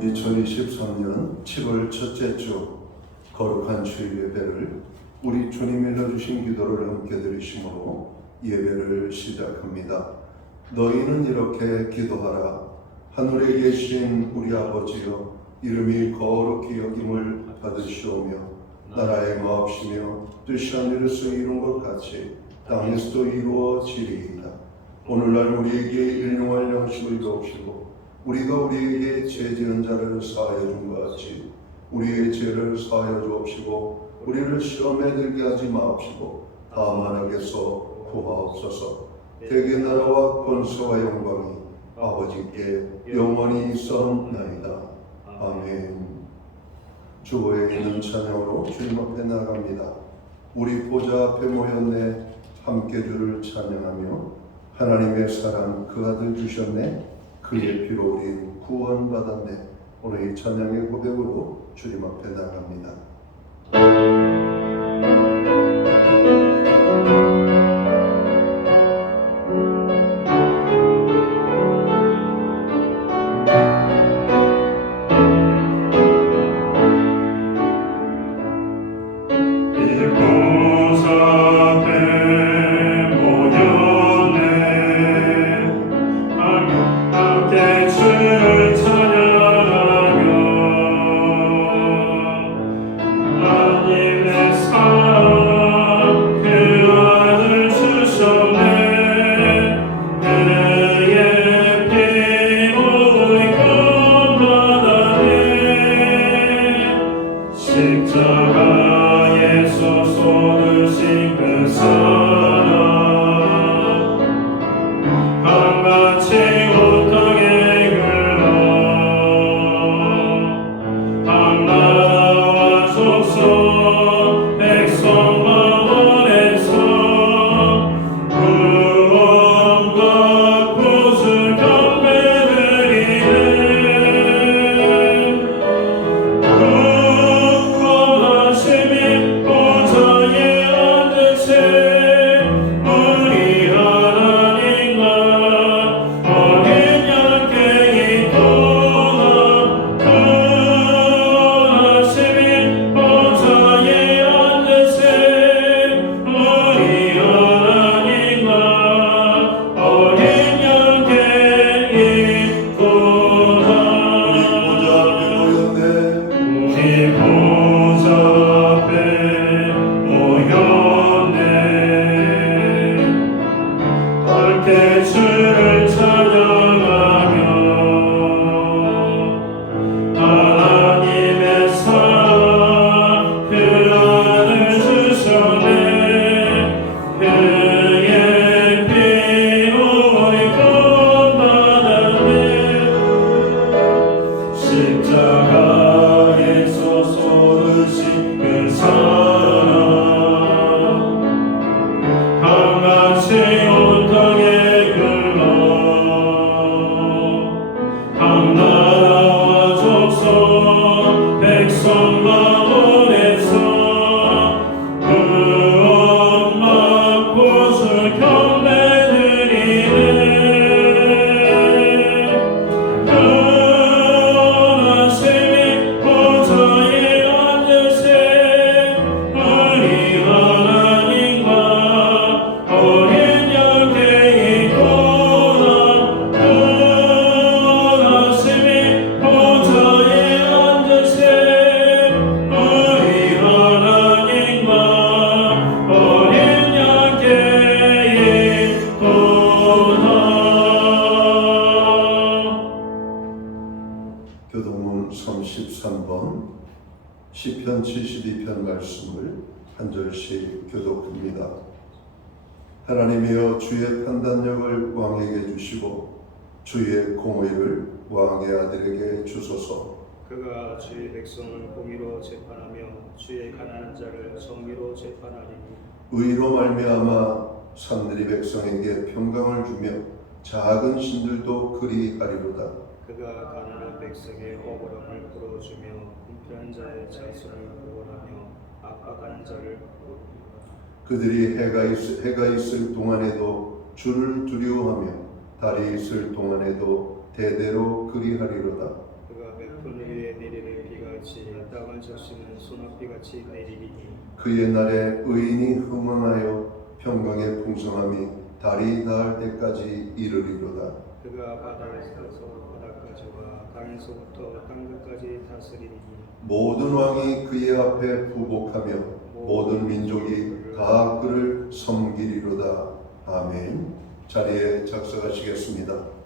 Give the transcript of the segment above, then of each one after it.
2023년 7월 첫째 주 거룩한 주일 예배를 우리 주님이 일러주신 기도를 함께 드리심으로 예배를 시작합니다. 너희는 이렇게 기도하라. 하늘에 계신 우리 아버지여, 이름이 거룩히 여김을 받으시오며 나라의 마옵시며 뜻이 하늘에서 이룬 것 같이 땅에서도 이루어지리이다. 오늘날 우리에게 일용할 양식을 주옵시고 우리가 우리에게 죄 지은 자를 사하여 준 것 같이 우리의 죄를 사하여 주옵시고 우리를 시험에 들게 하지 마옵시고 다만 악에서 구하옵소서. 대개 나라와 권세와 영광이 아버지께 영원히 있사옵나이다. 아멘. 주보에 있는 찬양으로 주님 앞에 나갑니다. 우리 보좌 앞에 모였네. 함께 주를 찬양하며 하나님의 사랑 그 아들 주셨네. 그의 피로 우린 구원받았네. 오늘 이 찬양의 고백으로 주님 앞에 나갑니다. 교동문 33번 시편 72편 말씀을 한 절씩 교독합니다. 하나님이여, 주의 판단력을 왕에게 주시고 주의 공의를 왕의 아들에게 주소서. 그가 주의 백성을 공의로 재판하며 주의 가난한 자를 정의로 재판하리니 의로 말미암아 산들이 백성에게 평강을 주며 작은 신들도 그리하리로다. 그가 가난한 백성의 억울함을 풀어주며 불편한 자의 자손을 구원하며 압박하는 자를 그들이 해가 있을 동안에도 주를 두려워하며 달이 있을 동안에도 대대로 그리하리로다. 그가 베푼 위에 내리는 비같이 땅을 적시는 소낙비같이 내리리니 그의 날에 의인이 흥왕하여 평강의 풍성함이 달이 닿을 때까지 이르리로다. 그가 바다에서 바다까지와 강에서부터 땅끝까지 다스리니 모든 왕이 그의 앞에 부복하며 모든 민족이 다 그를 섬기리로다. 아멘. 자리에 작성하시겠습니다.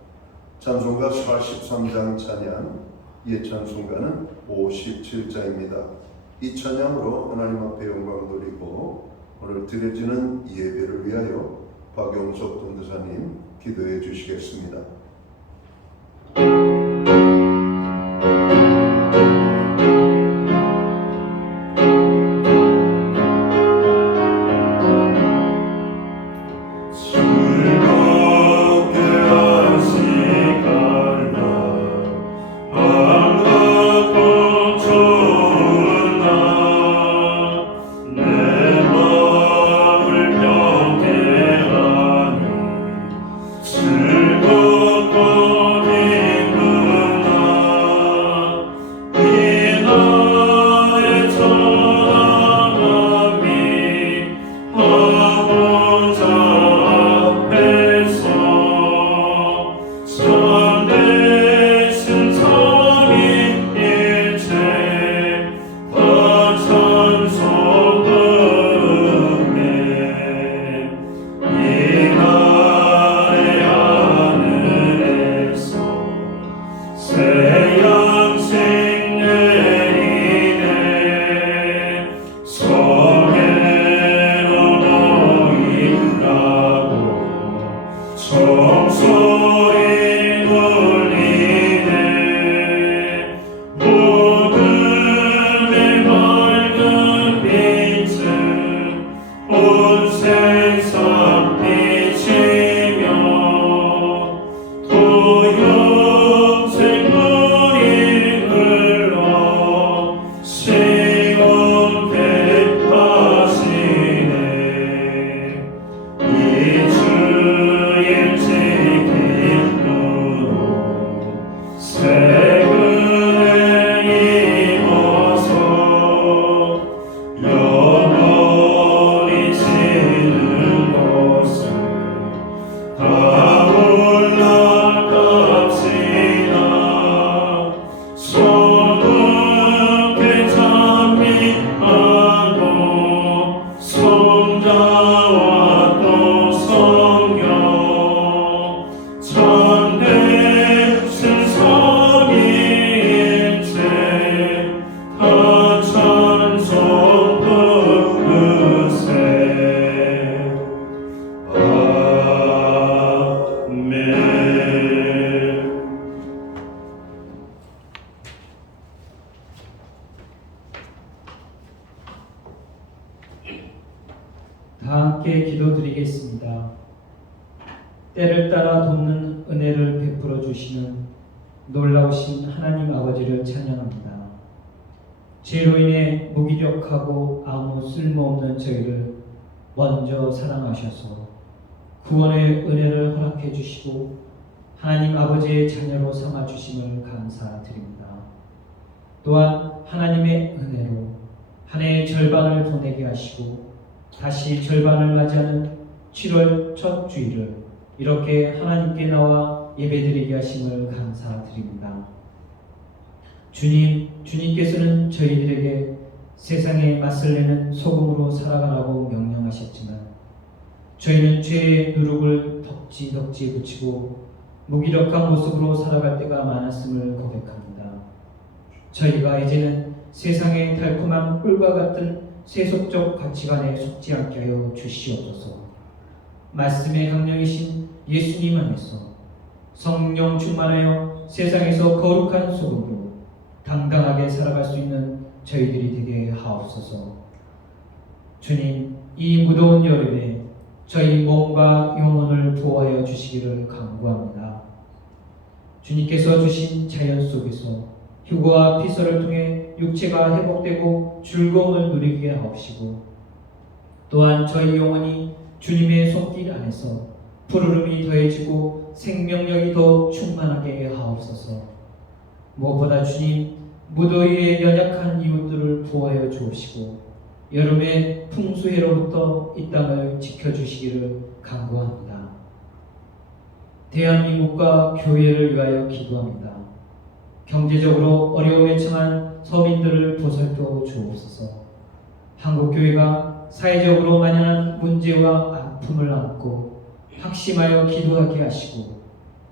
찬송가 43장 찬양, 예찬송가는 57자입니다. 이 찬양으로 하나님 앞에 영광 돌리고 오늘 드려지는 예배를 위하여 박용석 동도사님 기도해 주시겠습니다. 다 함께 기도드리겠습니다. 때를 따라 돕는 은혜를 베풀어 주시는 놀라우신 하나님 아버지를 찬양합니다. 죄로 인해 무기력하고 아무 쓸모없는 저희를 먼저 사랑하셔서 구원의 은혜를 허락해 주시고 하나님 아버지의 자녀로 삼아 주심을 감사드립니다. 또한 하나님의 은혜로 한 해의 절반을 보내게 하시고 다시 절반을 맞이하는 7월 첫 주일을 이렇게 하나님께 나와 예배드리게 하심을 감사드립니다. 주님께서는 저희들에게 세상에 맛을 내는 소금으로 살아가라고 명령하셨지만 저희는 죄의 누룩을 덕지 붙이고 무기력한 모습으로 살아갈 때가 많았음을 고백합니다. 저희가 이제는 세상의 달콤한 꿀과 같은 세속적 가치관에 속지 않게 하여 주시옵소서. 말씀의 강령이신 예수님 안에서 성령 충만하여 세상에서 거룩한 소금으로 당당하게 살아갈 수 있는 저희들이 되게 하옵소서. 주님, 이 무더운 여름에 저희 몸과 영혼을 보호하여 주시기를 간구합니다. 주님께서 주신 자연 속에서 휴거와 피서를 통해 육체가 회복되고 즐거움을 누리게 하옵시고 또한 저희 영혼이 주님의 손길 안에서 푸르름이 더해지고 생명력이 더 충만하게 하옵소서. 무엇보다 주님 무더위에 연약한 이웃들을 보호하여 주옵시고 여름의 풍수해로부터 이 땅을 지켜주시기를 간구합니다. 대한민국과 교회를 위하여 기도합니다. 경제적으로 어려움에 처한 서민들을 보살펴 주옵소서. 한국교회가 사회적으로 만연한 문제와 아픔을 안고 확심하여 기도하게 하시고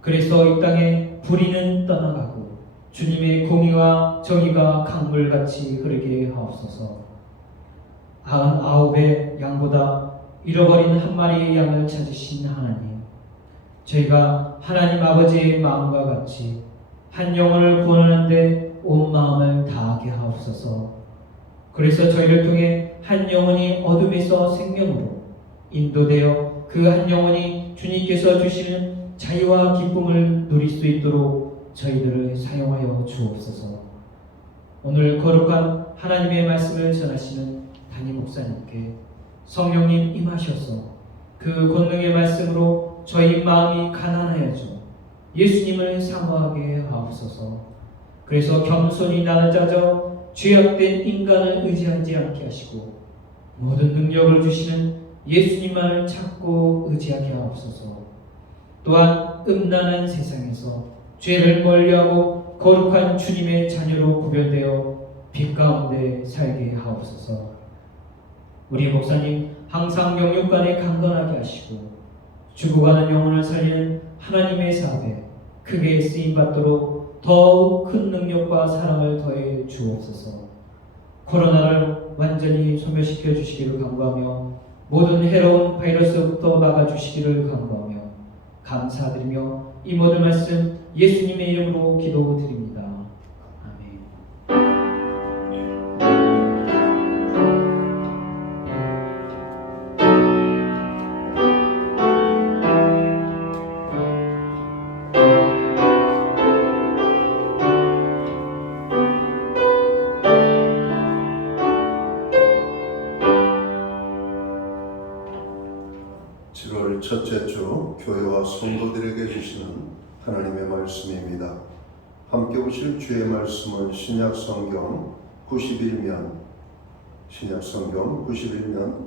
그래서 이 땅에 불의는 떠나가고 주님의 공의와 정의가 강물같이 흐르게 하옵소서. 99의 양보다 잃어버린 한 마리의 양을 찾으신 하나님, 저희가 하나님 아버지의 마음과 같이 한 영혼을 구원하는데 온 마음을 다하게 하옵소서. 그래서 저희를 통해 한 영혼이 어둠에서 생명으로 인도되어 그 한 영혼이 주님께서 주시는 자유와 기쁨을 누릴 수 있도록 저희들을 사용하여 주옵소서. 오늘 거룩한 하나님의 말씀을 전하시는 담임 목사님께 성령님 임하셔서 그 권능의 말씀으로 저희 마음이 가난하여져 예수님을 사모하게 하옵소서. 그래서 겸손히 낮아져 죄악된 인간을 의지하지 않게 하시고 모든 능력을 주시는 예수님만을 찾고 의지하게 하옵소서. 또한 음란한 세상에서 죄를 멀리하고 거룩한 주님의 자녀로 구별되어 빛 가운데 살게 하옵소서. 우리 목사님 항상 영육간에 강건하게 하시고 죽어가는 영혼을 살리는 하나님의 사업에 크게 쓰임받도록 더욱 큰 능력과 사랑을 더해 주옵소서. 코로나를 완전히 소멸시켜 주시기를 간구하며 모든 해로운 바이러스부터 막아주시기를 간구하며 감사드리며 이 모든 말씀 예수님의 이름으로 기도드립니다. 아멘. 첫째 주 교회와 성도들에게 주시는 하나님의 말씀입니다. 함께 보실 주의 말씀은 신약성경 91면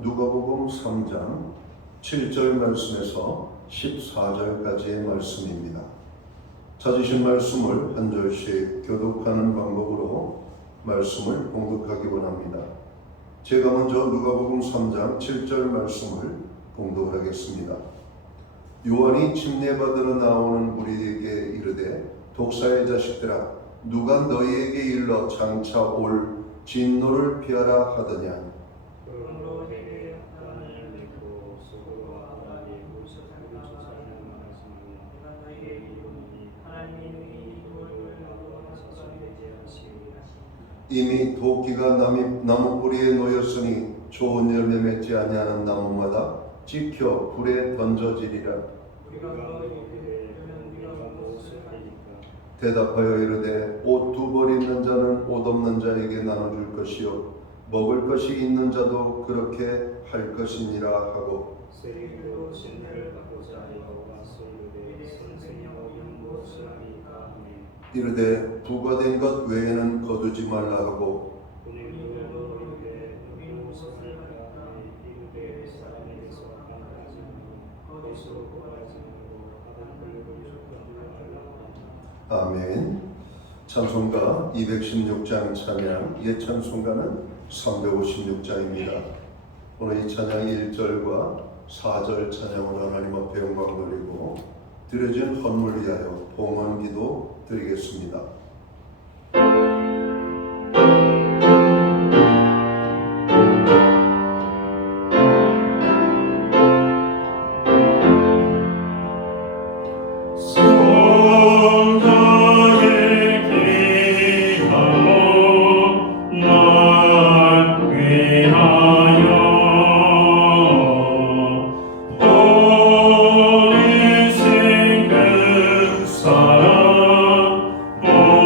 누가복음 3장 7절 말씀에서 14절까지의 말씀입니다. 찾으신 말씀을 한 절씩 교독하는 방법으로 말씀을 봉독하기 원합니다. 제가 먼저 누가복음 3장 7절 말씀을 봉독을 하겠습니다. 요한이 침례받으러 나오는 무리에게 이르되 독사의 자식들아 누가 너희에게 일러 장차 올 진노를 피하라 하더냐. 이미 도끼가 나무 뿌리에 놓였으니 좋은 열매 맺지 아니하는 나무마다 지켜 불에 던져지리라. 대답하여 이르되 옷 두 벌 있는 자는 옷 없는 자에게 나눠줄 것이요 먹을 것이 있는 자도 그렇게 할 것이니라 하고 이르되 부과된 것 외에는 거두지 말라 하고 아멘. 찬송가 216장 찬양, 옛 찬송가는 356장입니다. 오늘 이 찬양 1절과 4절 찬양으로 하나님 앞에 영광 돌리고 드려진 헌물 위하여 봉헌 기도 드리겠습니다. Oh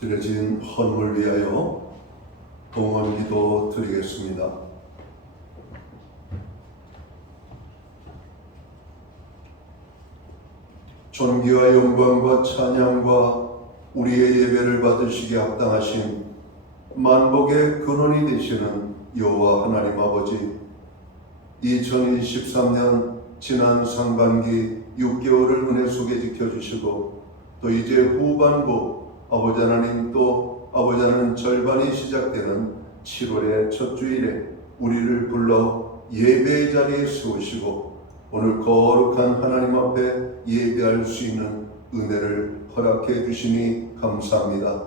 드려진 헌물 위하여 동원기도 드리겠습니다. 존귀와 영광과 찬양과 우리의 예배를 받으시기에 합당하신 만복의 근원이 되시는 여호와 하나님 아버지, 2023년 지난 상반기 6개월을 은혜 속에 지켜주시고 또 이제 후반부 아버지 하나님 또 아버지 하나님 절반이 시작되는 7월의 첫 주일에 우리를 불러 예배의 자리에 세우시고 오늘 거룩한 하나님 앞에 예배할 수 있는 은혜를 허락해 주시니 감사합니다.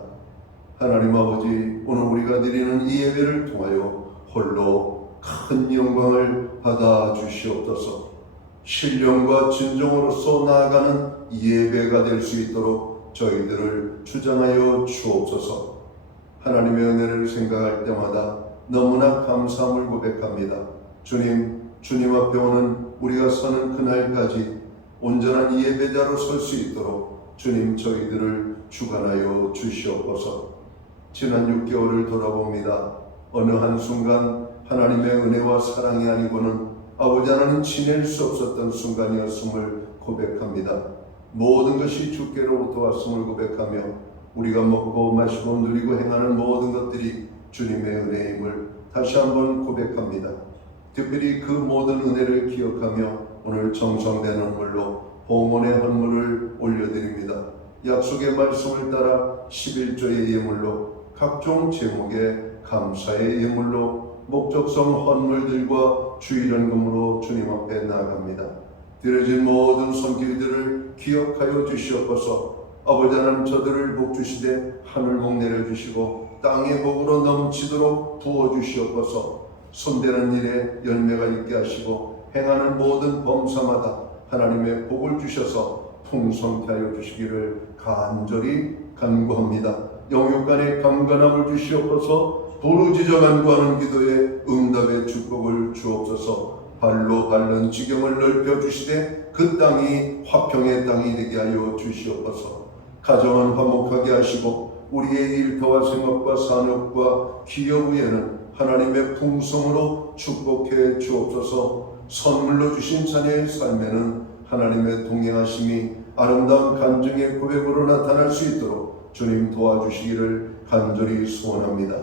하나님 아버지, 오늘 우리가 드리는 이 예배를 통하여 홀로 큰 영광을 받아 주시옵소서. 신령과 진정으로서 나아가는 예배가 될 수 있도록 저희들을 주장하여 주옵소서. 하나님의 은혜를 생각할 때마다 너무나 감사함을 고백합니다. 주님 앞에 오는 우리가 서는 그날까지 온전한 예배자로 설 수 있도록 주님 저희들을 주관하여 주시옵소서. 지난 6개월을 돌아봅니다. 어느 한순간 하나님의 은혜와 사랑이 아니고는 아버지 하나님 지낼 수 없었던 순간이었음을 고백합니다. 모든 것이 주께로부터 왔음을 고백하며 우리가 먹고 마시고 누리고 행하는 모든 것들이 주님의 은혜임을 다시 한번 고백합니다. 특별히 그 모든 은혜를 기억하며 오늘 정성된 헌물로 봉헌의 헌물을 올려드립니다. 약속의 말씀을 따라 11조의 예물로 각종 제목의 감사의 예물로 목적성 헌물들과 주일연금으로 주님 앞에 나아갑니다. 드려진 모든 손길들을 기억하여 주시옵소서. 아버지 하나님 저들을 복주시되 하늘복 내려주시고 땅의 복으로 넘치도록 부어주시옵소서. 손대는 일에 열매가 있게 하시고 행하는 모든 범사마다 하나님의 복을 주셔서 풍성케 하여 주시기를 간절히 간구합니다. 영육간의 강건함을 주시옵소서. 부르짖어 간구하는 기도에 응답의 축복을 주옵소서. 발로 밟는 지경을 넓혀 주시되 그 땅이 화평의 땅이 되게 하여 주시옵소서. 가정은 화목하게 하시고 우리의 일터와 생업과 산업과 기업 위에는 하나님의 풍성으로 축복해 주옵소서. 선물로 주신 자녀의 삶에는 하나님의 동행하심이 아름다운 간증의 고백으로 나타날 수 있도록 주님 도와주시기를 간절히 소원합니다.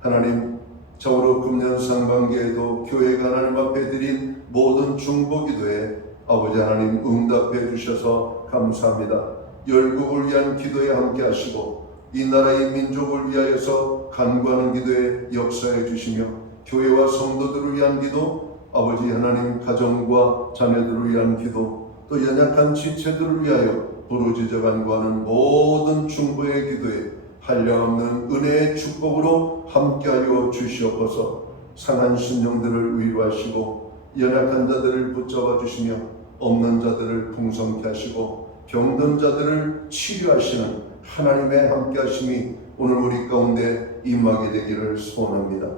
하나님, 참으로 금년 상반기에도 교회가 하나님 앞에 드린 모든 중보기도에 아버지 하나님 응답해 주셔서 감사합니다. 열국을 위한 기도에 함께 하시고 이 나라의 민족을 위하여서 간구하는 기도에 역사해 주시며 교회와 성도들을 위한 기도, 아버지 하나님 가정과 자녀들을 위한 기도, 또 연약한 지체들을 위하여 부르짖어 간구하는 모든 중보의 기도에 한량없는 은혜의 축복으로 함께하여 주시옵소서. 상한 심령들을 위로하시고 연약한 자들을 붙잡아 주시며 없는 자들을 풍성케 하시고 병든 자들을 치료하시는 하나님의 함께하심이 오늘 우리 가운데 임하게 되기를 소원합니다.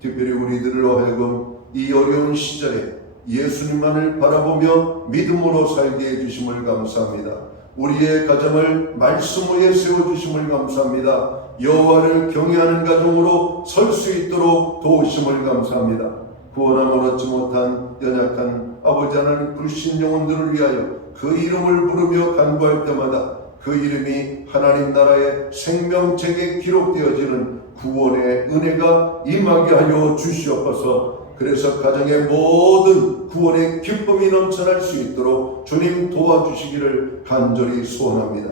특별히 우리들로 하여금 이 어려운 시절에 예수님만을 바라보며 믿음으로 살게 해주심을 감사합니다. 우리의 가정을 말씀 위에 세워주심을 감사합니다. 여호와를 경외하는 가정으로 설 수 있도록 도우심을 감사합니다. 구원함을 얻지 못한 연약한 아버지 하나님 불신 영혼들을 위하여 그 이름을 부르며 간구할 때마다 그 이름이 하나님 나라의 생명책에 기록되어지는 구원의 은혜가 임하게 하여 주시옵소서. 그래서 가정의 모든 구원의 기쁨이 넘쳐날 수 있도록 주님 도와주시기를 간절히 소원합니다.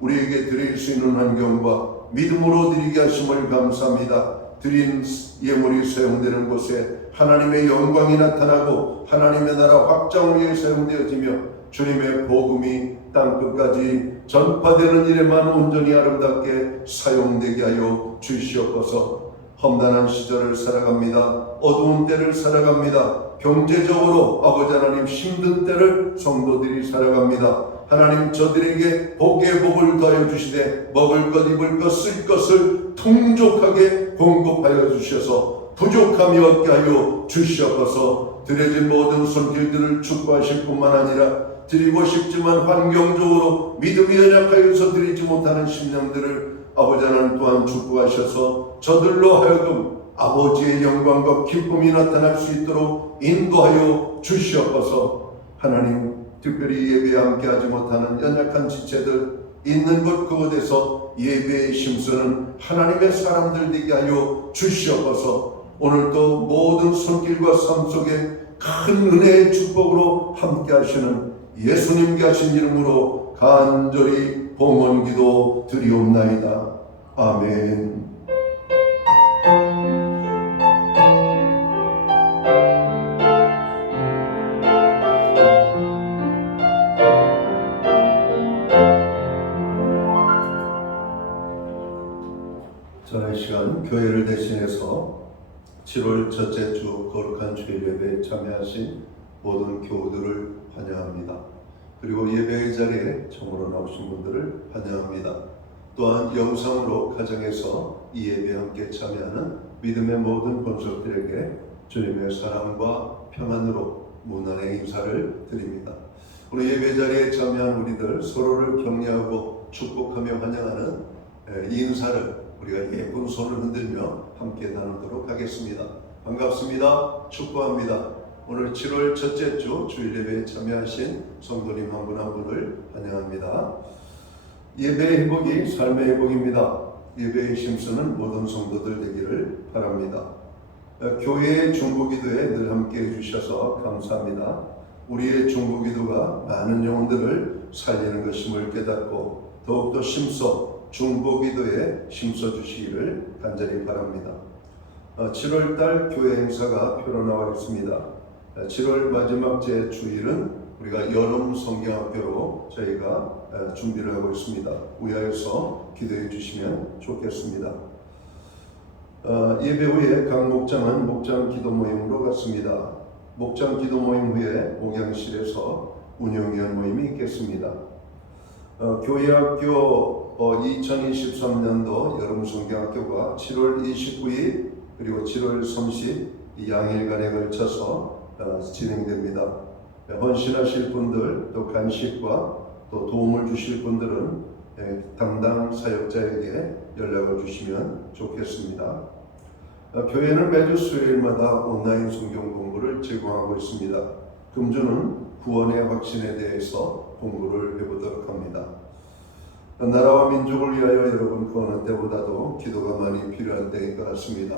우리에게 드릴 수 있는 환경과 믿음으로 드리게 하심을 감사합니다. 드린 예물이 사용되는 곳에 하나님의 영광이 나타나고 하나님의 나라 확장을 위해 사용되어지며 주님의 복음이 땅끝까지 전파되는 일에만 온전히 아름답게 사용되게 하여 주시옵소서. 험난한 시절을 살아갑니다. 어두운 때를 살아갑니다. 경제적으로 아버지 하나님 힘든 때를 성도들이 살아갑니다. 하나님 저들에게 복의 복을 더하여 주시되 먹을 것 입을 것 쓸 것을 풍족하게 공급하여 주셔서 부족함이 없게 하여 주시옵소서. 드려진 모든 손길들을 축복하실 뿐만 아니라 드리고 싶지만 환경적으로 믿음이 연약하여서 드리지 못하는 심령들을 아버지 하나님 또한 축복하셔서 저들로 하여금 아버지의 영광과 기쁨이 나타날 수 있도록 인도하여 주시옵소서. 하나님, 특별히 예배에 함께하지 못하는 연약한 지체들 있는 곳 그곳에서 예배에 힘쓰는 하나님의 사람들 되게 하여 주시옵소서. 오늘도 모든 손길과 삶 속에 큰 은혜의 축복으로 함께하시는 예수님께 하신 이름으로 간절히 봉헌기도 드리옵나이다. 아멘. 자, 이 시간 교회를 대신해서 7월 첫째 주 거룩한 주일 예배에 참여하신 모든 교우들을 환영합니다. 그리고 예배의 자리에 처음으로 나오신 분들을 환영합니다. 또한 영상으로 가정에서 이 예배에 함께 참여하는 믿음의 모든 본속들에게 주님의 사랑과 평안으로 문안의 인사를 드립니다. 오늘 예배 자리에 참여한 우리들 서로를 격려하고 축복하며 환영하는 이 인사를 우리가 예쁜 손을 흔들며 함께 나누도록 하겠습니다. 반갑습니다. 축복합니다. 오늘 7월 첫째 주 주일 예배에 참여하신 성도님 한 분 한 분을 환영합니다. 예배의 회복이 삶의 회복입니다. 예배에 힘쓰는 모든 성도들 되기를 바랍니다. 교회의 중보기도에 늘 함께 해주셔서 감사합니다. 우리의 중보기도가 많은 영혼들을 살리는 것임을 깨닫고 더욱더 힘써 중보기도에 힘써 주시기를 간절히 바랍니다. 7월달 교회 행사가 표로 나와 있습니다. 7월 마지막 제 주일은 우리가 여름 성경학교로 저희가 준비를 하고 있습니다. 우야에서 기도해 주시면 좋겠습니다. 예배 후에 각 목장은 목장 기도 모임으로 갔습니다. 목장 기도 모임 후에 목양실에서 운영위원 모임이 있겠습니다. 교회학교 2023년도 여름 성경학교가 7월 29일 그리고 7월 30일 양일간에 걸쳐서 진행됩니다. 헌신하실 분들 또 간식과 또 도움을 주실 분들은 담당 사역자에게 연락을 주시면 좋겠습니다. 교회는 매주 수요일마다 온라인 성경 공부를 제공하고 있습니다. 금주는 구원의 확신에 대해서 공부를 해보도록 합니다. 나라와 민족을 위하여 여러분 그 어느 때보다도 기도가 많이 필요한 때인 것 같습니다.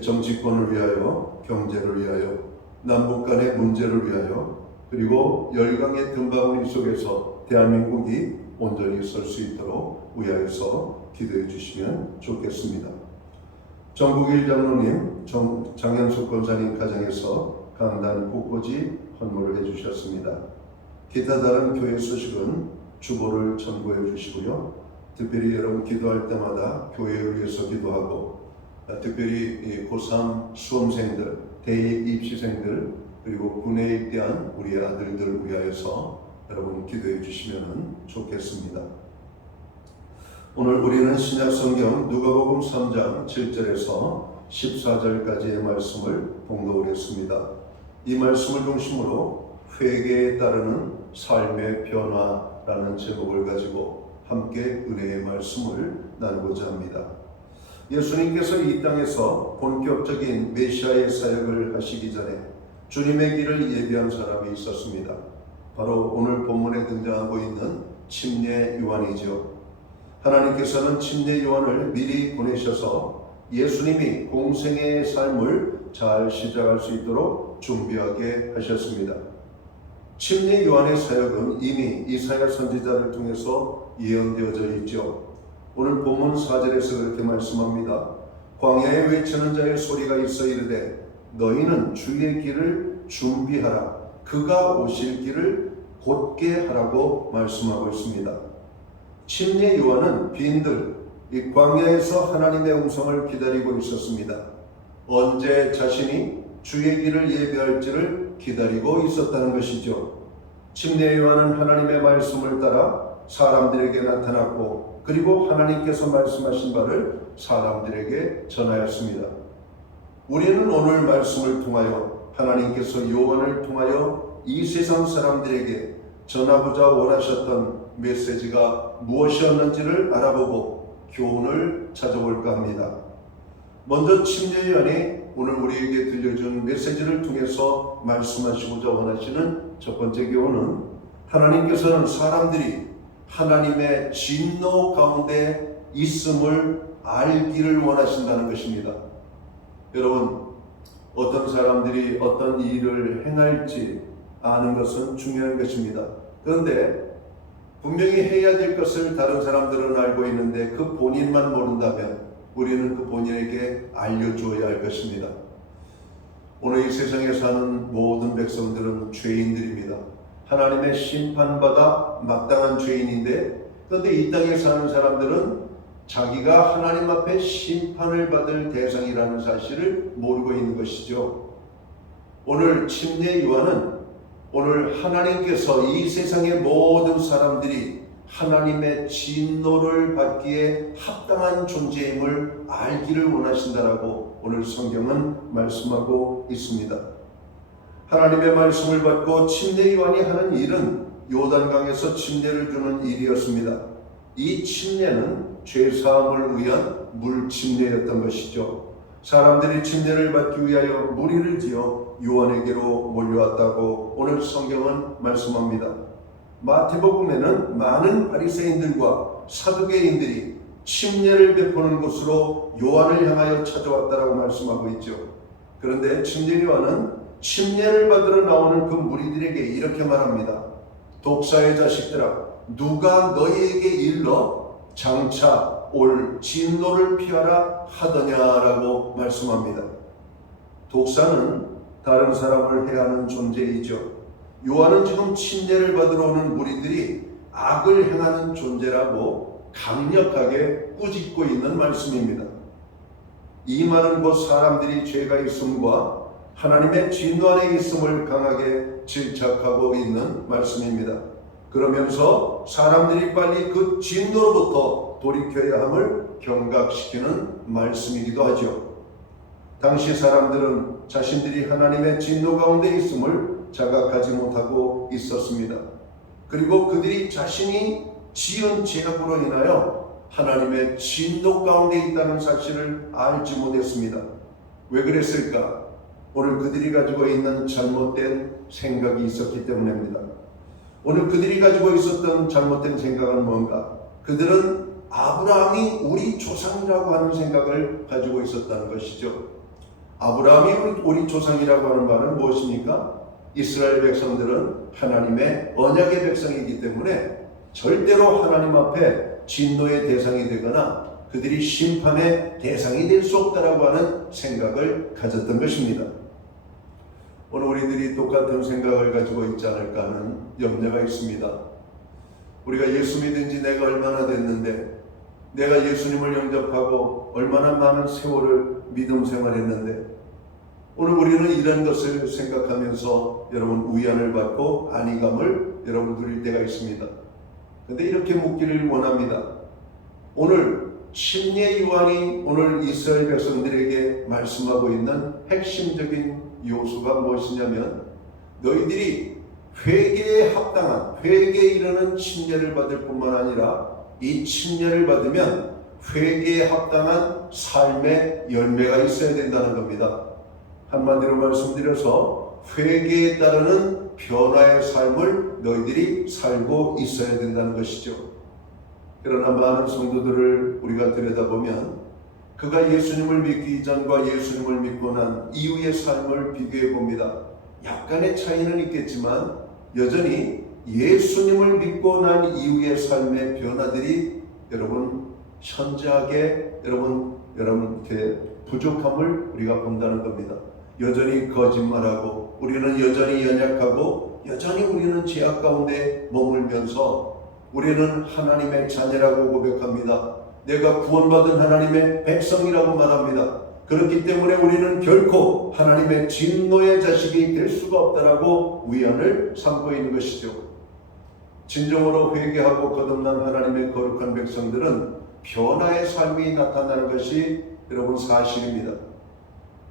정치권을 위하여, 경제를 위하여, 남북 간의 문제를 위하여, 그리고 열강의 등바구니 속에서 대한민국이 온전히 설 수 있도록 위하여서 기도해 주시면 좋겠습니다. 정국일 장로님, 장현숙 권사님 가정에서 강단 곳곳이 헌물을 해주셨습니다. 기타 다른 교회 소식은 주보를 첨부해 주시고요. 특별히 여러분 기도할 때마다 교회를 위해서 기도하고 특별히 고3 수험생들, 대입 입시생들 그리고 군에 입대한 우리의 아들들 위하여서 여러분 기도해 주시면 좋겠습니다. 오늘 우리는 신약성경 누가복음 3장 7절에서 14절까지의 말씀을 봉독을 했습니다. 이 말씀을 중심으로 회개에 따르는 삶의 변화라는 제목을 가지고 함께 은혜의 말씀을 나누고자 합니다. 예수님께서 이 땅에서 본격적인 메시아의 사역을 하시기 전에 주님의 길을 예비한 사람이 있었습니다. 바로 오늘 본문에 등장하고 있는 침례 요한이죠. 하나님께서는 침례 요한을 미리 보내셔서 예수님이 공생의 삶을 잘 시작할 수 있도록 준비하게 하셨습니다. 침례 요한의 사역은 이미 이사야 선지자를 통해서 예언되어져 있죠. 오늘 본문 4절에서 그렇게 말씀합니다. 광야에 외치는 자의 소리가 있어 이르되 너희는 주의 길을 준비하라. 그가 오실 길을 곧게 하라고 말씀하고 있습니다. 침례 요한은 빈들 이 광야에서 하나님의 음성을 기다리고 있었습니다. 언제 자신이 주의 길을 예배할지를 기다리고 있었다는 것이죠. 침례 요한은 하나님의 말씀을 따라 사람들에게 나타났고 그리고 하나님께서 말씀하신 바를 사람들에게 전하였습니다. 우리는 오늘 말씀을 통하여 하나님께서 요한을 통하여 이 세상 사람들에게 전하고자 원하셨던 메시지가 무엇이었는지를 알아보고 교훈을 찾아볼까 합니다. 먼저 침례요한이 오늘 우리에게 들려준 메시지를 통해서 말씀하시고자 원하시는 첫 번째 교훈은 하나님께서는 사람들이 하나님의 진노 가운데 있음을 알기를 원하신다는 것입니다. 여러분, 어떤 사람들이 어떤 일을 행할지 아는 것은 중요한 것입니다. 그런데 분명히 해야 될 것을 다른 사람들은 알고 있는데 그 본인만 모른다면 우리는 그 본인에게 알려주어야 할 것입니다. 오늘 이 세상에 사는 모든 백성들은 죄인들입니다. 하나님의 심판받아 마땅한 죄인인데, 그런데 이 땅에 사는 사람들은 자기가 하나님 앞에 심판을 받을 대상이라는 사실을 모르고 있는 것이죠. 오늘 침례 요한은 오늘 하나님께서 이 세상의 모든 사람들이 하나님의 진노를 받기에 합당한 존재임을 알기를 원하신다라고 오늘 성경은 말씀하고 있습니다. 하나님의 말씀을 받고 침례 요한이 하는 일은 요단강에서 침례를 주는 일이었습니다. 이 침례는 죄사함을 위한 물 침례였던 것이죠. 사람들이 침례를 받기 위하여 무리를 지어 요한에게로 몰려왔다고 오늘 성경은 말씀합니다. 마태복음에는 많은 바리새인들과 사두개인들이 침례를 베푸는 곳으로 요한을 향하여 찾아왔다라고 말씀하고 있죠. 그런데 침례 요한은 침례를 받으러 나오는 그 무리들에게 이렇게 말합니다. 독사의 자식들아, 누가 너희에게 일러 장차 올 진노를 피하라 하더냐라고 말씀합니다. 독사는 다른 사람을 해하는 존재이죠. 요한은 지금 침례를 받으러 오는 무리들이 악을 행하는 존재라고 강력하게 꾸짖고 있는 말씀입니다. 이 말은 곧 사람들이 죄가 있음과 하나님의 진노 안에 있음을 강하게 질책하고 있는 말씀입니다. 그러면서 사람들이 빨리 그 진노로부터 돌이켜야 함을 경각시키는 말씀이기도 하죠. 당시 사람들은 자신들이 하나님의 진노 가운데 있음을 자각하지 못하고 있었습니다. 그리고 그들이 자신이 지은 죄악으로 인하여 하나님의 진노 가운데 있다는 사실을 알지 못했습니다. 왜 그랬을까? 오늘 그들이 가지고 있는 잘못된 생각이 있었기 때문입니다. 오늘 그들이 가지고 있었던 잘못된 생각은 뭔가? 그들은 아브라함이 우리 조상이라고 하는 생각을 가지고 있었다는 것이죠. 아브라함이 우리 조상이라고 하는 말은 무엇입니까? 이스라엘 백성들은 하나님의 언약의 백성이기 때문에 절대로 하나님 앞에 진노의 대상이 되거나 그들이 심판의 대상이 될 수 없다라고 하는 생각을 가졌던 것입니다. 오늘 우리들이 똑같은 생각을 가지고 있지 않을까 하는 염려가 있습니다. 우리가 예수 믿은 지 내가 얼마나 됐는데, 내가 예수님을 영접하고 얼마나 많은 세월을 믿음 생활했는데, 오늘 우리는 이런 것을 생각하면서 여러분 위안을 받고 안위감을 여러분 누릴 때가 있습니다. 그런데 이렇게 묻기를 원합니다. 오늘 침례 요한이 오늘 이스라엘 백성들에게 말씀하고 있는 핵심적인 요소가 무엇이냐면, 너희들이 회개에 합당한, 회개에 이르는 침례를 받을 뿐만 아니라 이 침례를 받으면 회개에 합당한 삶의 열매가 있어야 된다는 겁니다. 한마디로 말씀드려서 회개에 따르는 변화의 삶을 너희들이 살고 있어야 된다는 것이죠. 그러나 많은 성도들을 우리가 들여다보면 그가 예수님을 믿기 이전과 예수님을 믿고 난 이후의 삶을 비교해 봅니다. 약간의 차이는 있겠지만 여전히 예수님을 믿고 난 이후의 삶의 변화들이 여러분 현저하게 여러분 이렇게 부족함을 우리가 본다는 겁니다. 여전히 거짓말하고 우리는 여전히 연약하고 여전히 우리는 죄악 가운데 머물면서 우리는 하나님의 자녀라고 고백합니다. 내가 구원받은 하나님의 백성이라고 말합니다. 그렇기 때문에 우리는 결코 하나님의 진노의 자식이 될 수가 없다라고 위안을 삼고 있는 것이죠. 진정으로 회개하고 거듭난 하나님의 거룩한 백성들은 변화의 삶이 나타나는 것이 여러분 사실입니다.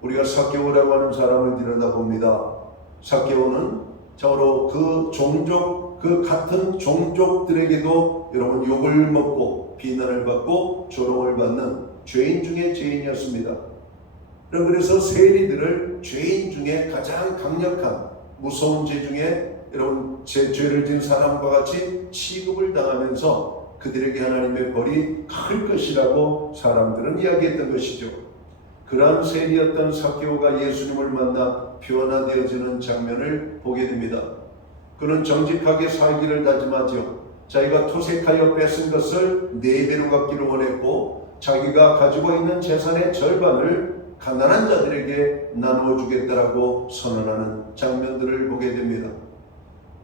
우리가 삭개오라고 하는 사람을 들여다봅니다. 삭개오는 저로 그 종족, 그 같은 종족들에게도 여러분 욕을 먹고 비난을 받고 조롱을 받는 죄인 중에 죄인이었습니다. 그래서 세리들을 죄인 중에 가장 강력한 무서운 죄 중에 여러분 죄를 지은 사람과 같이 취급을 당하면서 그들에게 하나님의 벌이 클 것이라고 사람들은 이야기했던 것이죠. 그러한 세리였던 삭개오가 예수님을 만나 변화되어지는 장면을 보게 됩니다. 그는 정직하게 살기를 다짐하죠. 자기가 토색하여 뺏은 것을 4배로 갚기를 원했고 자기가 가지고 있는 재산의 절반을 가난한 자들에게 나누어 주겠다라고 선언하는 장면들을 보게 됩니다.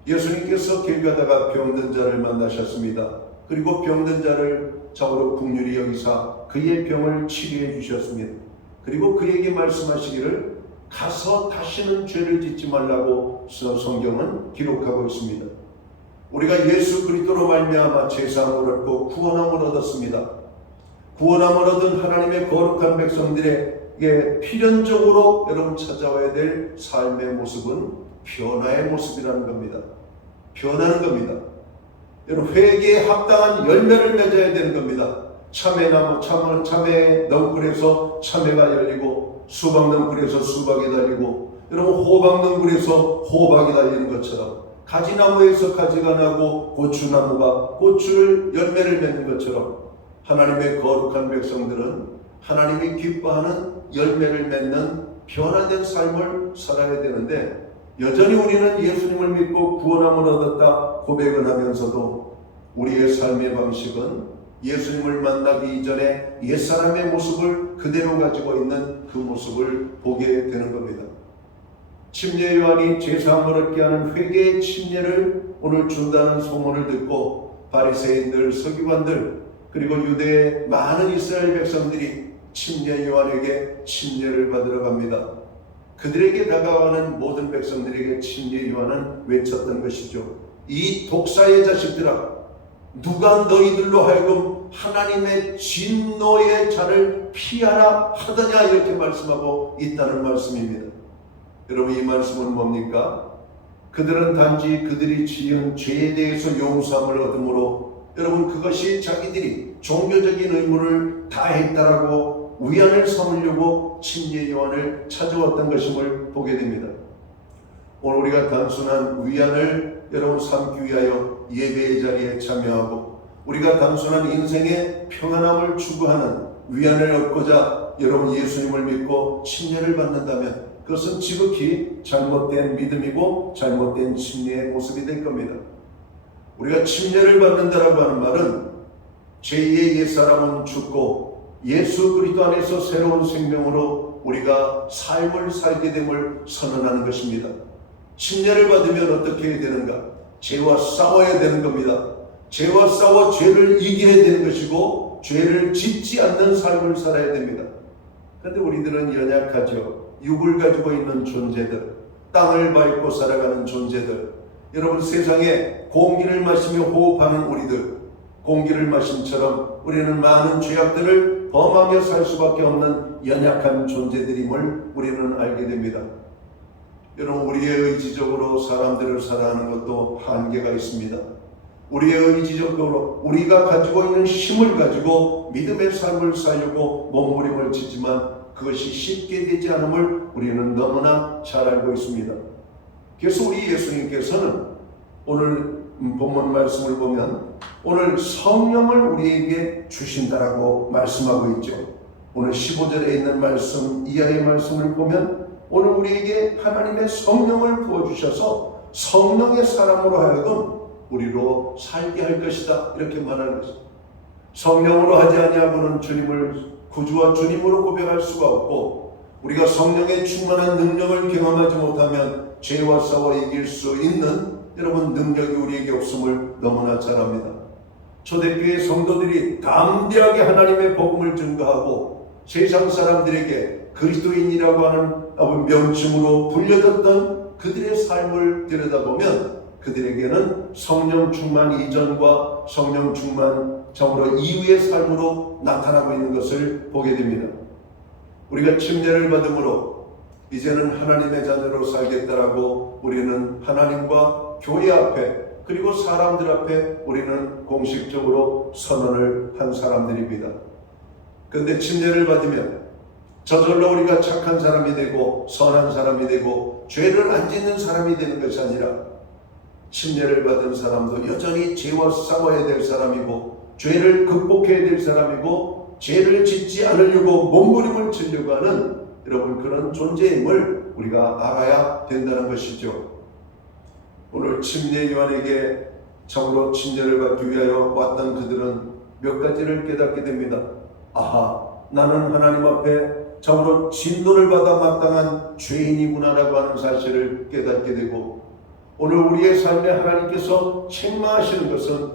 예수님께서 길 가다가 병든 자를 만나셨습니다. 그리고 병든 자를 좌우로 긍휼히 여기사 그의 병을 치료해 주셨습니다. 그리고 그에게 말씀하시기를 가서 다시는 죄를 짓지 말라고 성경은 기록하고 있습니다. 우리가 예수 그리스도로 말미암아 죄사함을 얻고 구원함을 얻었습니다. 구원함을 얻은 하나님의 거룩한 백성들에게 필연적으로 여러분 찾아와야 될 삶의 모습은 변화의 모습이라는 겁니다. 변하는 겁니다. 여러분 회개에 합당한 열매를 맺어야 되는 겁니다. 참외 넝쿨에서 참외가 열리고 수박 넝쿨에서 수박이 달리고 여러분 호박 넝쿨에서 호박이 달리는 것처럼 가지나무에서 가지가 나고 고추나무가 고추를 열매를 맺는 것처럼 하나님의 거룩한 백성들은 하나님이 기뻐하는 열매를 맺는 변화된 삶을 살아야 되는데 여전히 우리는 예수님을 믿고 구원함을 얻었다 고백을 하면서도 우리의 삶의 방식은 예수님을 만나기 이전에 옛사람의 모습을 그대로 가지고 있는 그 모습을 보게 되는 겁니다. 침례 요한이 죄사함을 얻게 하는 회개의 침례를 오늘 준다는 소문을 듣고 바리새인들, 서기관들 그리고 유대의 많은 이스라엘 백성들이 침례 요한에게 침례를 받으러 갑니다. 그들에게 다가가는 모든 백성들에게 침례 요한은 외쳤던 것이죠. 이 독사의 자식들아, 누가 너희들로 하여금 하나님의 진노의 잔을 피하라 하더냐 이렇게 말씀하고 있다는 말씀입니다. 여러분 이 말씀은 뭡니까? 그들은 단지 그들이 지은 죄에 대해서 용서함을 얻음으로 여러분 그것이 자기들이 종교적인 의무를 다했다라고 위안을 삼으려고 침례 요한을 찾아왔던 것임을 보게 됩니다. 오늘 우리가 단순한 위안을 여러분 삼기 위하여 예배의 자리에 참여하고 우리가 단순한 인생의 평안함을 추구하는 위안을 얻고자 여러분 예수님을 믿고 침례를 받는다면 그것은 지극히 잘못된 믿음이고 잘못된 침례의 모습이 될 겁니다. 우리가 침례를 받는다라고 하는 말은 제2의 옛사람은 죽고 예수 그리스도 안에서 새로운 생명으로 우리가 삶을 살게 됨을 선언하는 것입니다. 침례를 받으면 어떻게 해야 되는가? 죄와 싸워야 되는 겁니다. 죄와 싸워 죄를 이겨야 되는 것이고 죄를 짓지 않는 삶을 살아야 됩니다. 그런데 우리들은 연약하죠. 육을 가지고 있는 존재들, 땅을 밟고 살아가는 존재들, 여러분 세상에 공기를 마시며 호흡하는 우리들, 공기를 마심처럼 우리는 많은 죄악들을 범하며 살 수밖에 없는 연약한 존재들임을 우리는 알게 됩니다. 여러분 우리의 의지적으로 사람들을 사랑하는 것도 한계가 있습니다. 우리의 의지적으로 우리가 가지고 있는 힘을 가지고 믿음의 삶을 살려고 몸부림을 치지만 그것이 쉽게 되지 않음을 우리는 너무나 잘 알고 있습니다. 그래서 우리 예수님께서는 오늘 본문 말씀을 보면 오늘 성령을 우리에게 주신다라고 말씀하고 있죠. 오늘 15절에 있는 말씀 이하의 말씀을 보면 오늘 우리에게 하나님의 성령을 부어주셔서 성령의 사람으로 하여금 우리로 살게 할 것이다 이렇게 말하는 것입니다. 성령으로 하지 아니하고는 주님을 구주와 주님으로 고백할 수가 없고 우리가 성령의 충만한 능력을 경험하지 못하면 죄와 싸워 이길 수 있는 여러분 능력이 우리에게 없음을 너무나 잘 압니다. 초대교회 성도들이 담대하게 하나님의 복음을 증거하고 세상 사람들에게 그리스도인이라고 하는 명칭으로 불려졌던 그들의 삶을 들여다보면 그들에게는 성령 충만 이전과 성령 충만 정으로 이후의 삶으로 나타나고 있는 것을 보게 됩니다. 우리가 침례를 받음으로 이제는 하나님의 자녀로 살겠다라고 우리는 하나님과 교회 앞에 그리고 사람들 앞에 우리는 공식적으로 선언을 한 사람들입니다. 그런데 침례를 받으면 저절로 우리가 착한 사람이 되고 선한 사람이 되고 죄를 안 짓는 사람이 되는 것이 아니라 침례를 받은 사람도 여전히 죄와 싸워야 될 사람이고 죄를 극복해야 될 사람이고 죄를 짓지 않으려고 몸부림을 치려고 하는 여러분 그런 존재임을 우리가 알아야 된다는 것이죠. 오늘 침례 요한에게 참으로 침례를 받기 위하여 왔던 그들은 몇 가지를 깨닫게 됩니다. 아하, 나는 하나님 앞에 참으로 진노를 받아 마땅한 죄인이구나라고 하는 사실을 깨닫게 되고, 오늘 우리의 삶에 하나님께서 책망하시는 것은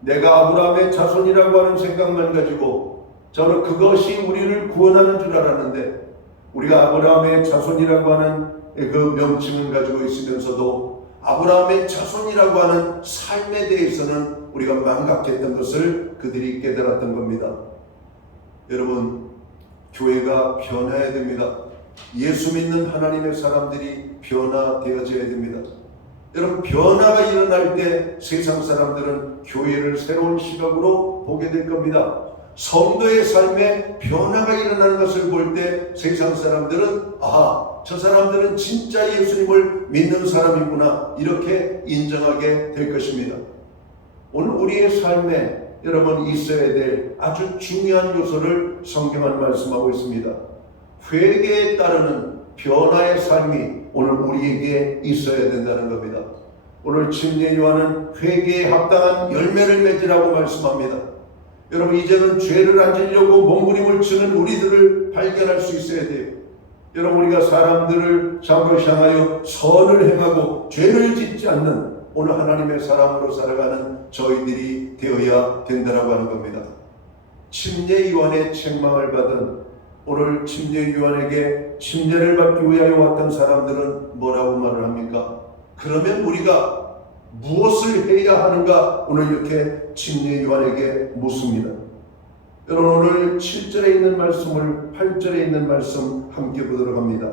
내가 아브라함의 자손이라고 하는 생각만 가지고 저는 그것이 우리를 구원하는 줄 알았는데, 우리가 아브라함의 자손이라고 하는 그 명칭을 가지고 있으면서도 아브라함의 자손이라고 하는 삶에 대해서는 우리가 망각했던 것을 그들이 깨달았던 겁니다. 여러분, 교회가 변해야 됩니다. 예수 믿는 하나님의 사람들이 변화되어져야 됩니다. 여러분, 변화가 일어날 때 세상 사람들은 교회를 새로운 시각으로 보게 될 겁니다. 성도의 삶에 변화가 일어나는 것을 볼 때 세상 사람들은 저 사람들은 진짜 예수님을 믿는 사람이구나 이렇게 인정하게 될 것입니다. 오늘 우리의 삶에 여러분 있어야 될 아주 중요한 요소를 성경은 말씀하고 있습니다. 회개에 따르는 변화의 삶이 오늘 우리에게 있어야 된다는 겁니다. 오늘 침례 요한은 회개에 합당한 열매를 맺으라고 말씀합니다. 여러분, 이제는 죄를 안 지려고 몸부림을 치는 우리들을 발견할 수 있어야 돼요. 여러분, 우리가 사람들을 참으로 향하여 선을 행하고 죄를 짓지 않는 오늘 하나님의 사람으로 살아가는 저희들이 되어야 된다고 하는 겁니다. 침례 요한의 책망을 받은 오늘 침례 요한에게 침례를 받기 위하여 왔던 사람들은 뭐라고 말을 합니까? 그러면 우리가 무엇을 해야 하는가? 오늘 이렇게 침례 요한에게 묻습니다. 여러분, 오늘 7절에 있는 말씀을 8절에 있는 말씀 함께 보도록 합니다.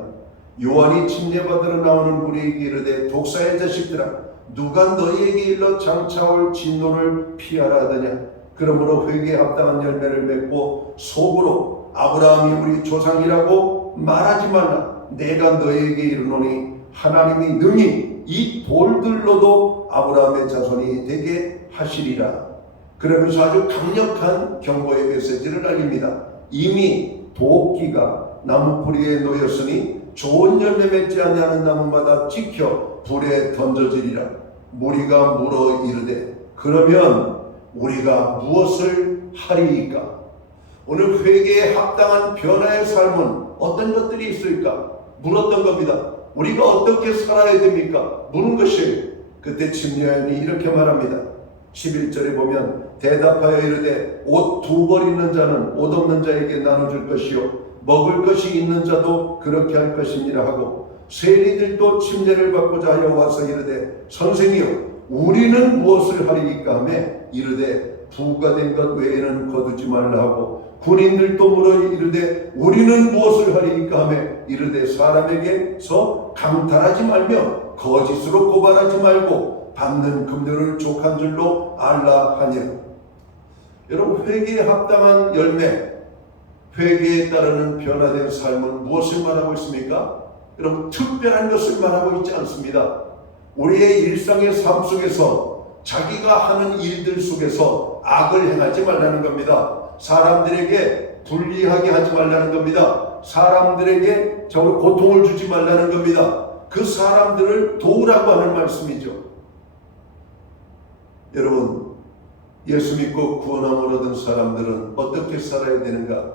요한이 침례받으러 나오는 무리에게 이르되 독사의 자식들아, 누가 너희에게 일러 장차올 진노를 피하라 하더냐? 그러므로 회개에 합당한 열매를 맺고 속으로 아브라함이 우리 조상이라고 말하지 말라. 내가 너희에게 이르노니 하나님이 능히 이 돌들로도 아브라함의 자손이 되게 하시리라. 그러면서 아주 강력한 경고의 메시지를 알립니다. 이미 도끼가 나무 뿌리에 놓였으니 좋은 열매 맺지 아니하는 나무마다 찍혀 불에 던져지리라. 무리가 물어 이르되 그러면 우리가 무엇을 하리이까? 오늘 회개에 합당한 변화의 삶은 어떤 것들이 있을까? 물었던 겁니다. 우리가 어떻게 살아야 됩니까? 물은 것이에요. 그때 침례요한이 이렇게 말합니다. 11절에 보면 대답하여 이르되 옷 2벌 있는 자는 옷 없는 자에게 나눠줄 것이요 먹을 것이 있는 자도 그렇게 할 것이니라 하고, 세리들도 침례를 받고자 하여 와서 이르되 선생이여 우리는 무엇을 하리이까 하며 이르되 부가 된 것 외에는 거두지 말라 하고, 군인들도 물어 이르되 우리는 무엇을 하리이까 하며 이르되 사람에게서 강탈하지 말며 거짓으로 고발하지 말고 받는 금료를 족한 줄로 알라 하니라. 여러분, 회개에 합당한 열매, 회개에 따르는 변화된 삶은 무엇을 말하고 있습니까? 여러분, 특별한 것을 말하고 있지 않습니다. 우리의 일상의 삶 속에서 자기가 하는 일들 속에서 악을 행하지 말라는 겁니다. 사람들에게 불리하게 하지 말라는 겁니다. 사람들에게 고통을 주지 말라는 겁니다. 그 사람들을 도우라고 하는 말씀이죠. 여러분, 예수 믿고 구원함을 얻은 사람들은 어떻게 살아야 되는가?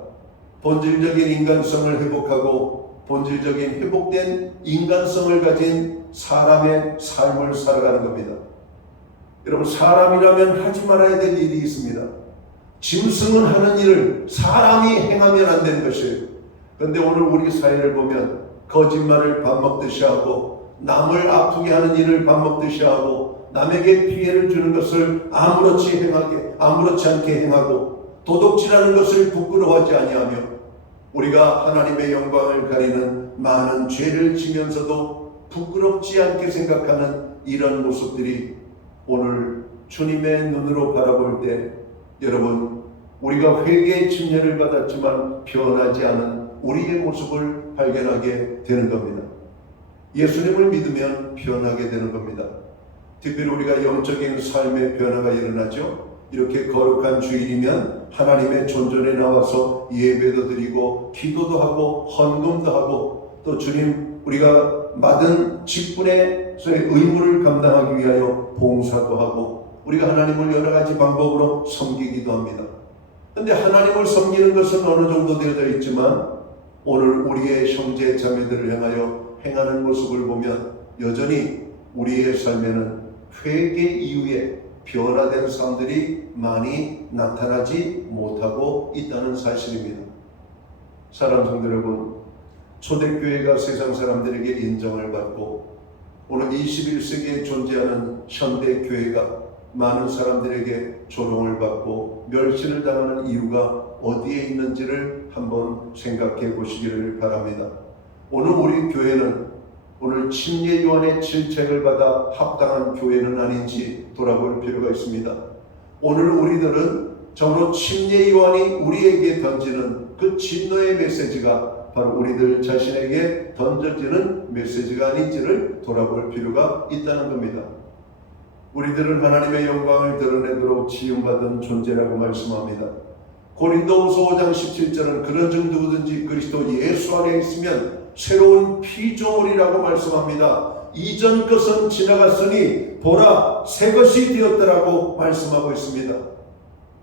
본질적인 인간성을 회복하고 본질적인 회복된 인간성을 가진 사람의 삶을 살아가는 겁니다. 여러분, 사람이라면 하지 말아야 될 일이 있습니다. 짐승은 하는 일을 사람이 행하면 안 되는 것이에요. 그런데 오늘 우리 사회를 보면 거짓말을 밥 먹듯이 하고, 남을 아프게 하는 일을 밥 먹듯이 하고, 남에게 피해를 주는 것을 아무렇지 않게 행하고, 도둑질하는 것을 부끄러워하지 아니하며, 우리가 하나님의 영광을 가리는 많은 죄를 지면서도 부끄럽지 않게 생각하는 이런 모습들이 오늘 주님의 눈으로 바라볼 때 여러분 우리가 회개의 침례를 받았지만 변하지 않은 우리의 모습을 발견하게 되는 겁니다. 예수님을 믿으면 변하게 되는 겁니다. 특별히 우리가 영적인 삶의 변화가 일어나죠. 이렇게 거룩한 주일이면 하나님의 존전에 나와서 예배도 드리고 기도도 하고 헌금도 하고 또 주님 우리가 맡은 직분의 의무를 감당하기 위하여 봉사도 하고 우리가 하나님을 여러 가지 방법으로 섬기기도 합니다. 그런데 하나님을 섬기는 것은 어느 정도 되어져 있지만 오늘 우리의 형제 자매들을 향하여 행하는 모습을 보면 여전히 우리의 삶에는 회개 이후에 변화된 사람들이 많이 나타나지 못하고 있다는 사실입니다. 사랑하는 성도 여러분, 초대교회가 세상 사람들에게 인정을 받고 오늘 21세기에 존재하는 현대교회가 많은 사람들에게 조롱을 받고 멸시를 당하는 이유가 어디에 있는지를 한번 생각해 보시기를 바랍니다. 오늘 우리 교회는 오늘 침례 요한의 질책을 받아 합당한 교회는 아닌지 돌아볼 필요가 있습니다. 오늘 우리들은 정말 침례 요한이 우리에게 던지는 그 진노의 메시지가 바로 우리들 자신에게 던져지는 메시지가 아닌지를 돌아볼 필요가 있다는 겁니다. 우리들은 하나님의 영광을 드러내도록 지음받은 존재라고 말씀합니다. 고린도후서 5장 17절은 그런즉 누구든지 그리스도 예수 안에 있으면 새로운 피조물이라고 말씀합니다. 이전 것은 지나갔으니 보라 새 것이 되었더라고 말씀하고 있습니다.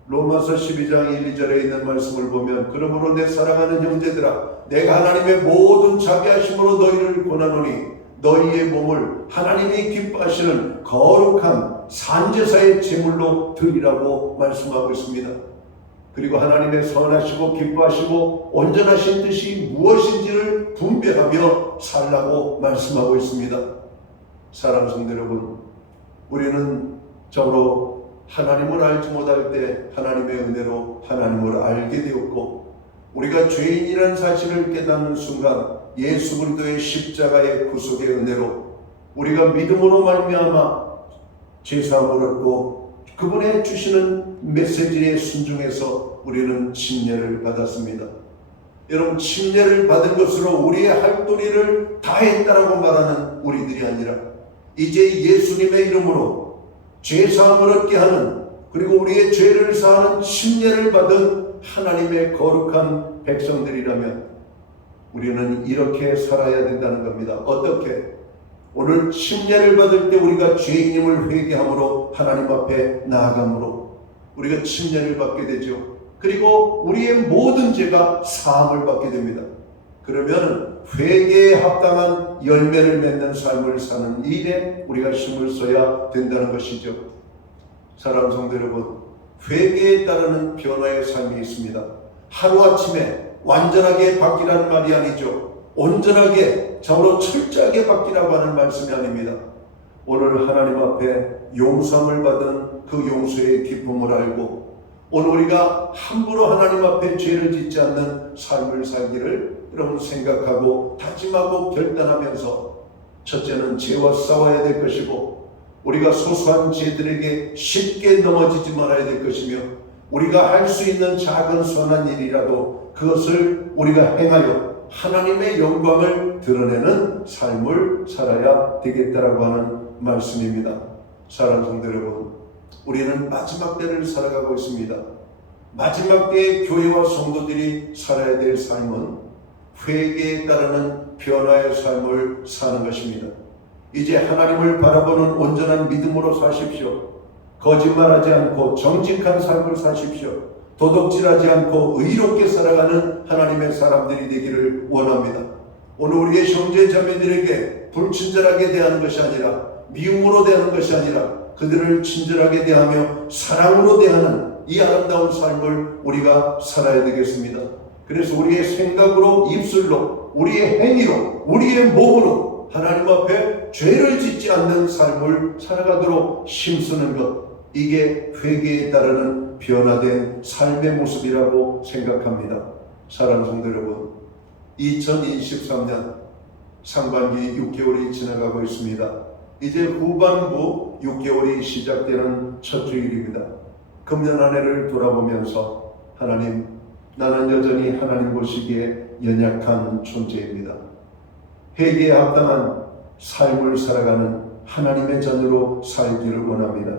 로마서 12장 1, 2절에 있는 말씀을 보면 그러므로 내 사랑하는 형제들아 내가 하나님의 모든 자비하심으로 너희를 권하노니 너희의 몸을 하나님이 기뻐하시는 거룩한 산제사의 제물로 드리라고 말씀하고 있습니다. 그리고 하나님의 선하시고 기뻐하시고 온전하신 뜻이 무엇인지를 분별하며 살라고 말씀하고 있습니다. 사랑하는 성도 여러분, 우리는 정으로 하나님을 알지 못할 때 하나님의 은혜로 하나님을 알게 되었고 우리가 죄인이라는 사실을 깨닫는 순간 예수 그리스도의 십자가의 구속의 은혜로 우리가 믿음으로 말미암아 죄사함을 얻고 그분의 주시는 메시지에 순종해서 우리는 침례를 받았습니다. 여러분, 침례를 받은 것으로 우리의 할 도리를 다했다라고 말하는 우리들이 아니라 이제 예수님의 이름으로 죄사함을 얻게 하는 그리고 우리의 죄를 사하는 침례를 받은 하나님의 거룩한 백성들이라면 우리는 이렇게 살아야 된다는 겁니다. 어떻게? 오늘 침례를 받을 때 우리가 죄인임을 회개함으로 하나님 앞에 나아감으로 우리가 침례를 받게 되죠. 그리고 우리의 모든 죄가 사함을 받게 됩니다. 그러면 회개에 합당한 열매를 맺는 삶을 사는 일에 우리가 힘을 써야 된다는 것이죠. 사랑하는 성도 여러분, 회개에 따르는 변화의 삶이 있습니다. 하루아침에 완전하게 바뀌라는 말이 아니죠. 온전하게 정으로 철저하게 바뀌라고 하는 말씀이 아닙니다. 오늘 하나님 앞에 용서함을 받은 그 용서의 기쁨을 알고 오늘 우리가 함부로 하나님 앞에 죄를 짓지 않는 삶을 살기를 여러분 생각하고 다짐하고 결단하면서 첫째는 죄와 싸워야 될 것이고 우리가 소소한 죄들에게 쉽게 넘어지지 말아야 될 것이며 우리가 할 수 있는 작은 선한 일이라도 그것을 우리가 행하여 하나님의 영광을 드러내는 삶을 살아야 되겠다라고 하는 말씀입니다. 사랑하는 성도 여러분, 우리는 마지막 때를 살아가고 있습니다. 마지막 때의 교회와 성도들이 살아야 될 삶은 회개에 따르는 변화의 삶을 사는 것입니다. 이제 하나님을 바라보는 온전한 믿음으로 사십시오. 거짓말하지 않고 정직한 삶을 사십시오. 도둑질하지 않고 의롭게 살아가는 하나님의 사람들이 되기를 원합니다. 오늘 우리의 형제 자매들에게 불친절하게 대하는 것이 아니라 미움으로 대하는 것이 아니라 그들을 친절하게 대하며 사랑으로 대하는 이 아름다운 삶을 우리가 살아야 되겠습니다. 그래서 우리의 생각으로 입술로 우리의 행위로 우리의 몸으로 하나님 앞에 죄를 짓지 않는 삶을 살아가도록 힘쓰는 것, 이게 회개에 따르는 변화된 삶의 모습이라고 생각합니다. 사랑하는 성도 여러분, 2023년 상반기 6개월이 지나가고 있습니다. 이제 후반부 6개월이 시작되는 첫 주일입니다. 금년 한 해를 돌아보면서 하나님, 나는 여전히 하나님 보시기에 연약한 존재입니다. 회개에 합당한 삶을 살아가는 하나님의 자녀로 살기를 원합니다.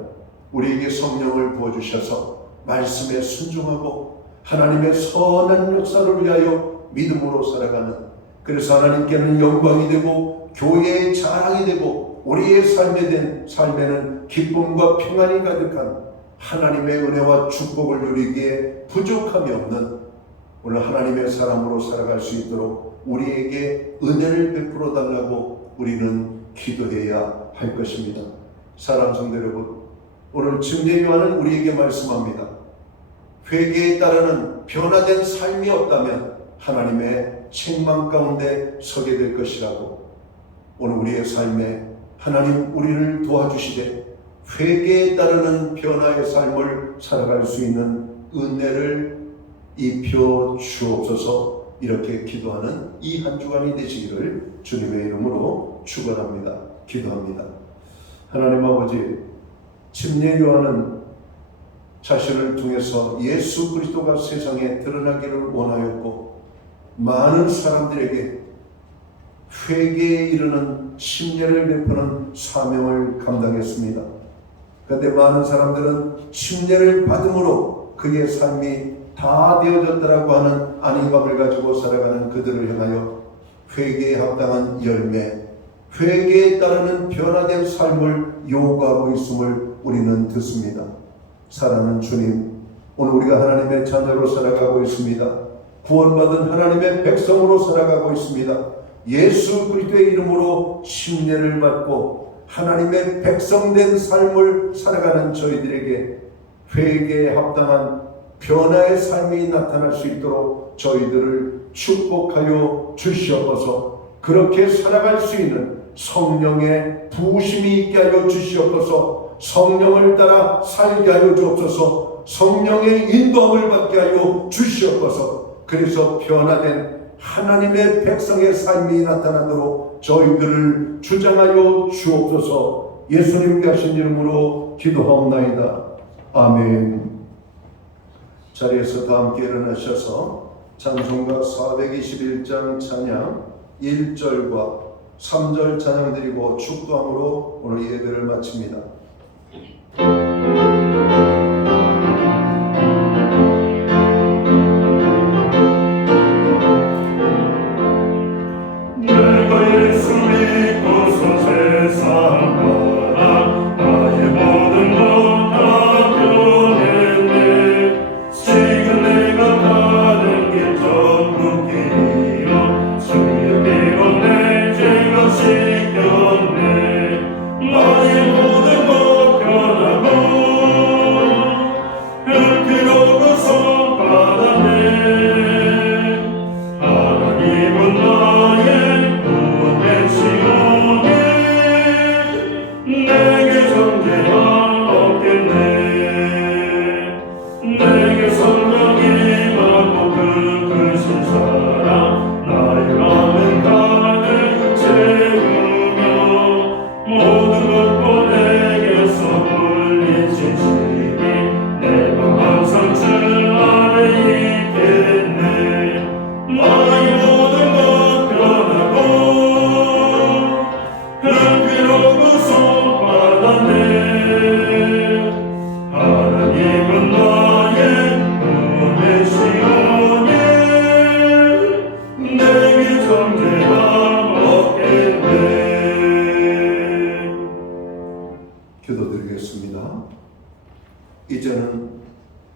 우리에게 성령을 부어주셔서 말씀에 순종하고 하나님의 선한 역사를 위하여 믿음으로 살아가는, 그래서 하나님께는 영광이 되고 교회의 자랑이 되고 우리의 삶에는 기쁨과 평안이 가득한 하나님의 은혜와 축복을 누리기에 부족함이 없는 오늘 하나님의 사람으로 살아갈 수 있도록 우리에게 은혜를 베풀어 달라고 우리는 기도해야 할 것입니다. 사랑하는 성도 여러분, 오늘 침례 요한은 우리에게 말씀합니다. 회개에 따르는 변화된 삶이 없다면 하나님의 책망 가운데 서게 될 것이라고. 오늘 우리의 삶에 하나님 우리를 도와주시되 회개에 따르는 변화의 삶을 살아갈 수 있는 은혜를 입혀 주옵소서. 이렇게 기도하는 이 한 주간이 되시기를 주님의 이름으로 축원합니다. 기도합니다. 하나님 아버지, 침례 요한은 자신을 통해서 예수 그리스도가 세상에 드러나기를 원하였고 많은 사람들에게 회개에 이르는 침례를 베푸는 사명을 감당했습니다. 그런데 많은 사람들은 침례를 받음으로 그의 삶이 다 되어졌다라고 하는 안위감을 가지고 살아가는 그들을 향하여 회개에 합당한 열매, 회개에 따르는 변화된 삶을 요구하고 있음을 우리는 듣습니다. 사랑하는 주님, 오늘 우리가 하나님의 자녀로 살아가고 있습니다. 구원받은 하나님의 백성으로 살아가고 있습니다. 예수 그리스도의 이름으로 침례를 받고 하나님의 백성된 삶을 살아가는 저희들에게 회개에 합당한 변화의 삶이 나타날 수 있도록 저희들을 축복하여 주시옵소서. 그렇게 살아갈 수 있는 성령의 부으심이 있게 하여 주시옵소서. 성령을 따라 살게 하여 주옵소서. 성령의 인도함을 받게 하여 주시옵소서. 그래서 변화된 하나님의 백성의 삶이 나타나도록 저희들을 주장하여 주옵소서. 예수님께 하신 이름으로 기도하옵나이다. 아멘. 자리에서 다 함께 일어나셔서 찬송가 421장 찬양 1절과 3절 찬양 드리고 축도함으로 오늘 예배를 마칩니다. 기도드리겠습니다. 이제는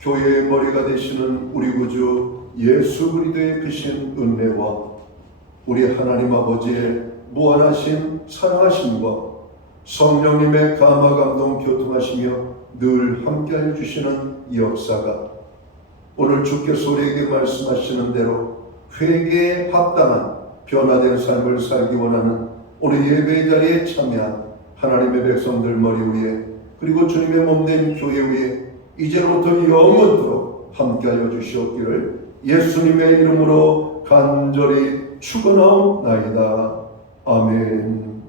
교회의 머리가 되시는 우리 구주 예수 그리스도의 크신 은혜와 우리 하나님 아버지의 무한하신 사랑하심과 성령님의 감화 감동 교통하시며 늘 함께하여 주시는 역사가 오늘 주께서 우리에게 말씀하시는 대로 회개에 합당한 변화된 삶을 살기 원하는 오늘 예배 자리에 참여한 하나님의 백성들 머리 위에 그리고 주님의 몸된 교회 위에 이제로부터 영원토록 함께하여 주시옵기를 예수님의 이름으로 간절히 축원하옵나이다. 아멘.